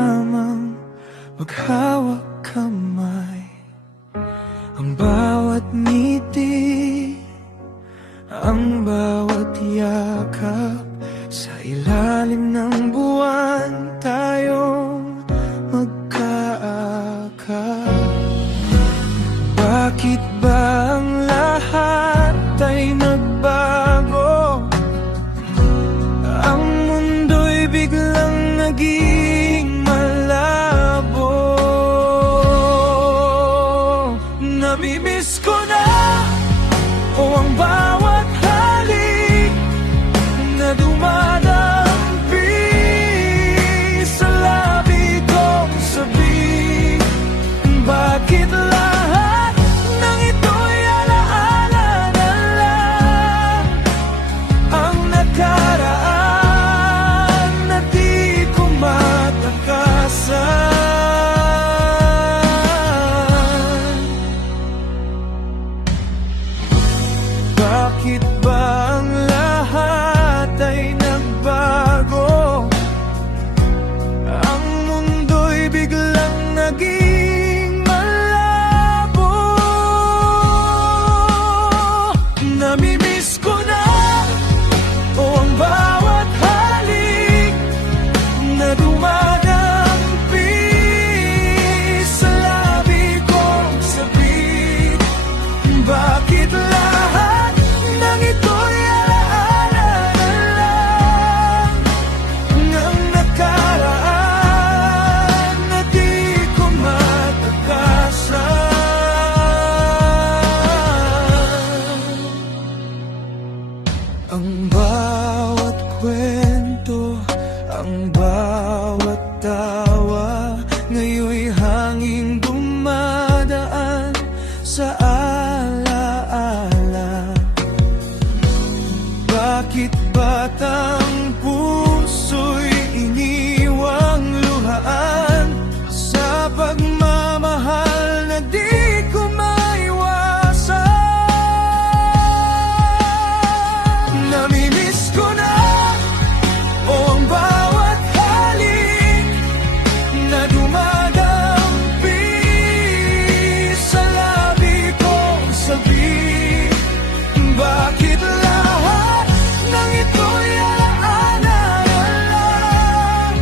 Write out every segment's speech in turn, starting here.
lamang maghawak kamay. Ang bawat ngiti, ang bawat yakap, sa ilalim ng buwan tayong magkaakap. Bakit ba ang lahat ay nagbago? Ang mundo'y biglang naging malabo. Namimiss ko na ang bawat halik na dumadampi sa labi kong sabi. Bakit lahat ng ito'y alaala na lang ang nakaraan na di ko matakasan? Bakit ba ang lahat ay nagbago? Ang mundo'y biglang naging malabo. Namimiss ko na ang bawat halik na dumadampi sa labi kong sabi. Bakit lahat ng ito'y alaala na lang ng nakaraan na di ko matakasan? Ang bawat kwento, ang bawat tawa, ngayon'y hanging dumadaan sa alaala. Bakit ba't ang puso'y iniwang luhaan sa pagmamahal na di ko maiwasan? Namimiss ko na ang bawat halik na dumadampi sa labi kong sabi. Bakit lahat ng ito'y alaala na lang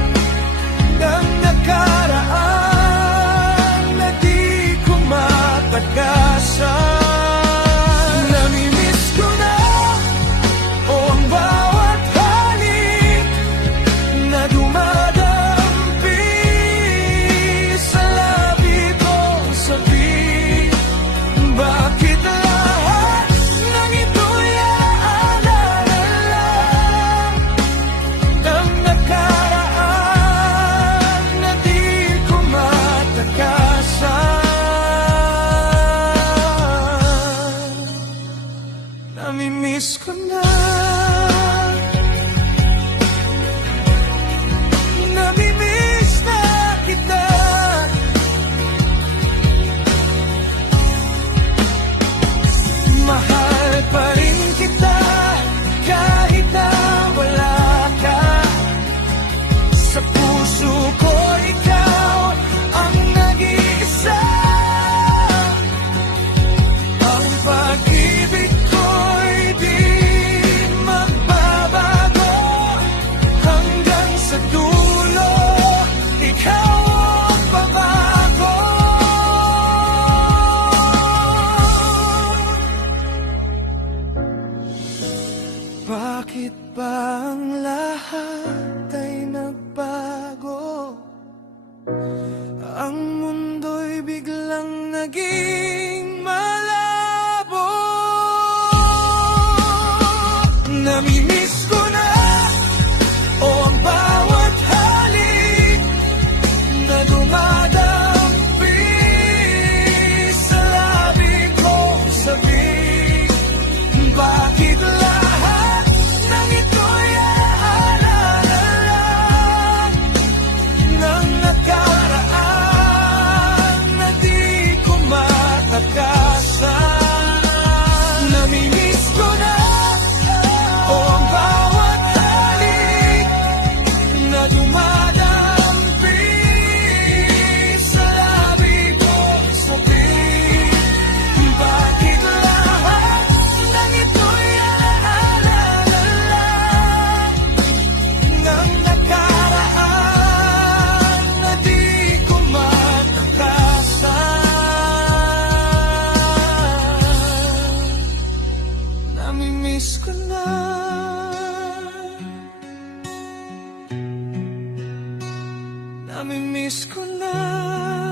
ng nakaraan na di ko matakasan? Namimiss ko na ang bawat halik na dumadampi sa labi kong sabi. Bakit lahat ng ito'y alaala na lang ng nakaraan na di ko matakasan? Namimiss ko na. Namimiss na kita. Mahal pa rin kita kahit na wala ka. Sa puso ko ikaw ang nag-iisa. Ang pag-ibig ko'y di magbabago hanggang sa dulo. Ikaw ang pangako. Bakit ba ang lahat ay nagbago? Ang mundo'y biglang naging malabo. Namimiss ko na ang bawat halik na dumadampi sa labi kong sabi. Bakit lahat ng ito'y alaala na lang ng nakaraan na di ko matakasan? Namimiss ko na